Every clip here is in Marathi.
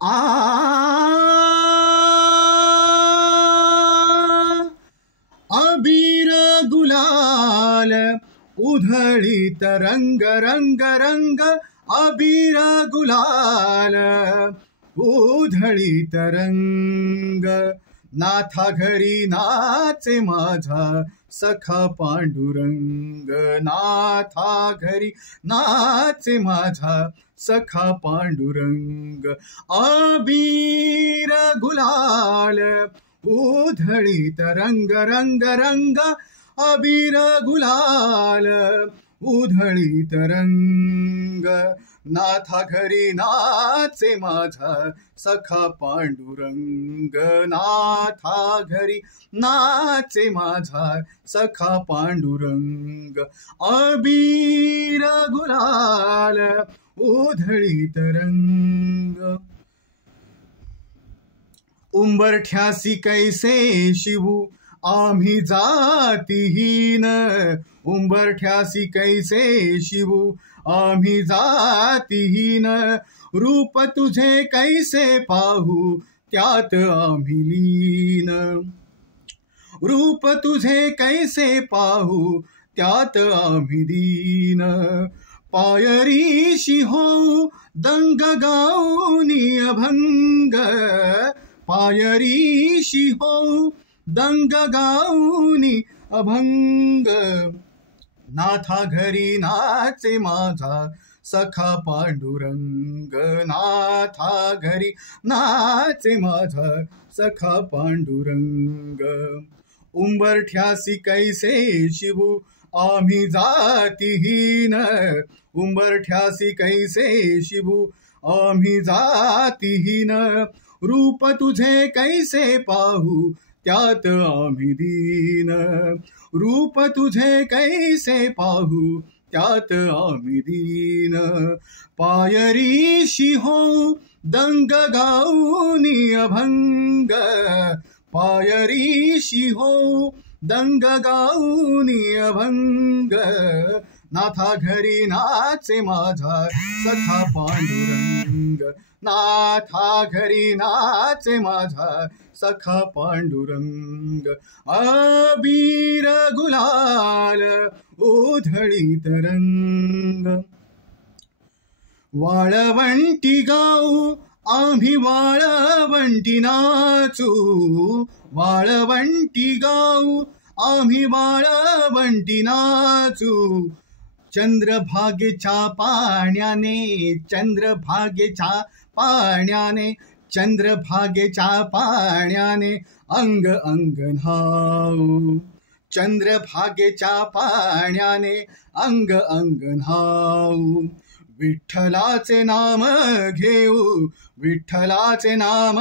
आ अबीर गुलाल उधळीत रंग रंग रंग, अबीर गुलाल उधळीत रंग. नाथा घरी नाचे माझा सखा पांडुरंग, नाथा घरी नाचे माझा सखा पांडुरंग. अबीर गुलाल उधळीत रंग रंग रंग, अबीर गुलाल उधळीत रंग. नाथा घरी नाचे माझा सखा पांडुरंग, नाथा घरी नाचे माझा सखा पांडुरंग. अबीर गुलाल उधळीत रंग. उंबरठ्यासी कैसे शिवू आम्ही जातीहीन, उंबरठ्यासी कैसे शिवू आम्ही जातीहीन. रूप तुझे कैसे पाहू त्यात आम्ही लीन, रूप तुझे कैसे पाहू त्यात आम्ही दीन. पायरीशी होऊ दंग गाऊनी अभंग, पायरीशी होऊ दंग गाऊनी अभंग. नाथा घरी नाचे माझा सखा पांडुरंग, नाथा घरी नाचे माझा सखा पांडुरंग. उंबरठ्यासी कैसे शिवू आम्ही जातीहीन, उंबरठ्यासी कैसे शिवू आम्ही जातीहीन. रूप तुझे कैसे पाहू त्यात आम्ही दीन, रूप तुझे कैसे पाहू त्यात आम्ही दीन. पायरीशी होऊ दंग गाऊनी अभंग, पायरीशी होऊ दंग गाऊनी अभंग. नाथा घरी नाचे माझा सखा पांडुरंग, नाथा घरी नाचे माझा सखा पांडुरंग. अबीर गुलाल उधळीत रंग. वाळवंटी गाऊ आम्ही वाळवंटी नाचू, वाळवंटी गाऊ आम्ही वाळवंटी नाचू. चंद्रभागेच्या पाण्याने, चंद्रभागेच्या पाण्याने, चंद्रभागेच्या पाण्याने अंग अंग न्हाऊ. चंद्रभागेच्या पाण्याने अंग अंग न्हाऊ. विठ्ठलाचे नाम घेऊ, विठ्ठलाचे नाम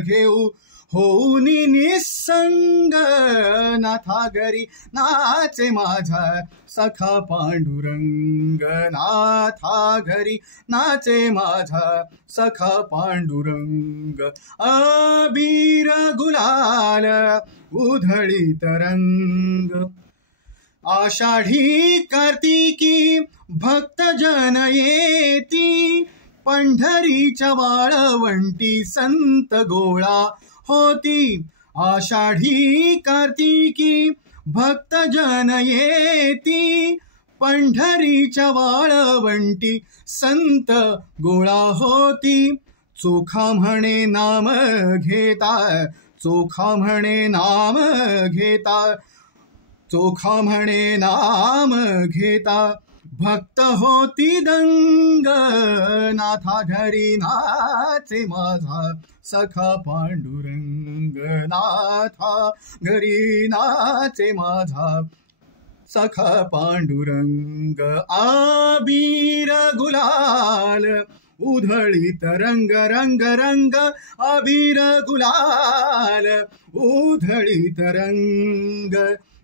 घेऊ होऊनी निसंग. नाथा घरी नाचे माझा सखा पांडुरंग, नाथा घरी नाचे माझा सखा पांडुरंग. अबीर गुलाल उधळीत रंग. आषाढी कार्तिकी भक्तजन येती, पंढरीच्या वाळवंटी संत गोळा होती. आषाढी कार्तिकी भक्तजन येती, पंढरीच्या वाळवंटी संत गोळा होती. चोखा म्हणे नाम घेता, चोखा म्हणे नाम घेता, चोखा म्हणे नाम घेता. भक्त होती दंग, नाथा घरी नाचे माझा सखा पांडुरंग, नाथा घरी नाचे माझा सखा पांडुरंग. अबीर गुलाल उधळीत रंग रंग रंग, अबीर गुलाल उधळीत रंग.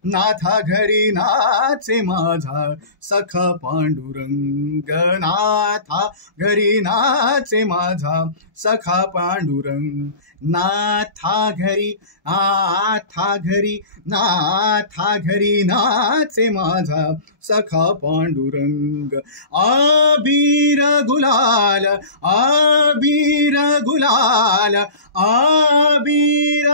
नाथा घरी नाचे माझा सखा पांडुरंग, नाथा घरी नाचे माझा सखा पांडुरंग, नाथा घरी नाचे माझा सखा पांडुरंग. आबीर गुलाल आबीर गुलाल आबीर